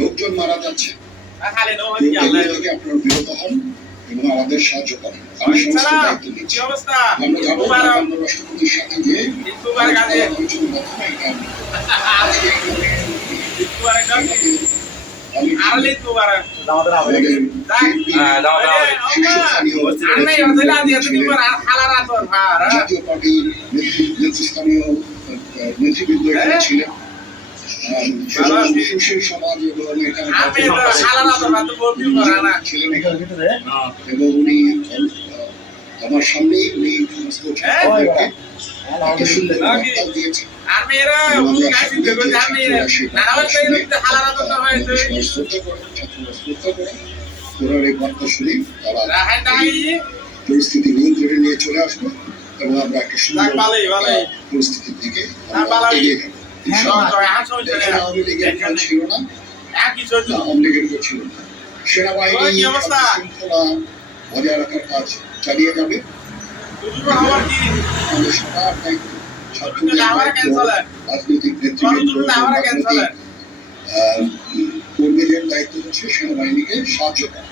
লোকজন মারা যাচ্ছে, এগুলো থেকে আপনারা বিরত হন এবং আমাদের সাহায্য করেন। আমি সমস্ত দায়িত্ব নিচ্ছি। আমরা যাবো রাষ্ট্রপতির সাথে যে আলোচনার মাধ্যমে জাতীয় পার্টির নেতৃস্থানীয় নেতৃবৃন্দ এখানে ছিলেন, সুশীল সমাজ এবং ছিলেন এখানে, এবং উনি আমার সামনেই উনি সমস্ত একটা সুন্দর বার্তা দিয়েছেন। ওনার এই বার্তা শুনে তারা পরিস্থিতি নিয়ন্ত্রণে নিয়ে চলে আসবে এবং আমরা একটা সুন্দর পরিস্থিতির দিকে এগিয়ে যাবো। আওয়ামী লীগের কেউ ছিল না, আওয়ামী লীগের কেউ ছিল না। সেনাবাহিনী শৃঙ্খলা বজায় রাখার কাজ চালিয়ে যাবে। আমাদের সবার দায়িত্ব, ছাত্রদের দায়িত্ব, রাজনৈতিক নেতৃবৃন্দ, কর্মীদের দায়িত্ব হচ্ছে সেনাবাহিনীকে সাহায্য করা।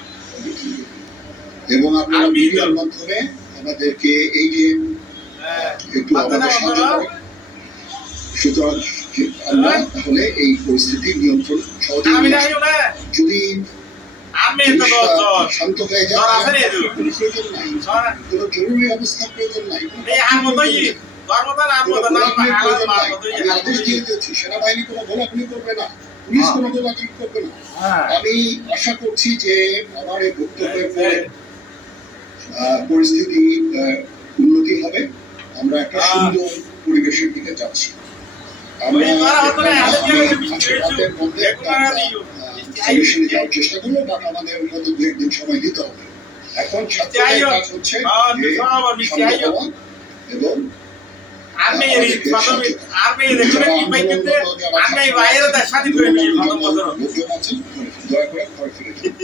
এবং আপনারা মিডিয়ার মাধ্যমে আমাদেরকে এই যে একটু আমাদের সাহায্য করেন, সুতরাং আমরা তাহলে এই পরিস্থিতি নিয়ন্ত্রণ সহজে যদি শান্ত হয়ে যায়, কোনো প্রয়োজন নাই, কোনো জরুরি অবস্থার প্রয়োজন নাই, আদেশ দিয়ে দিয়েছি সেনাবাহিনী কোনো গোলাগুলি করবে না, পুলিশ কোনো গোলাগুলি করবে না। আমি আশা করছি যে আমার এই বক্তব্যের পরে পরিস্থিতি উন্নতি হবে, আমরা একটা সুন্দর পরিবেশের দিকে যাচ্ছি। আমরা যাওয়ার চেষ্টা করবো, বাট আমাদের মতো দু একদিন সময় দিতে হবে। এখন ছাত্রদের কাজ হচ্ছে এবং দয়া করে ঘরে ফিরে যান।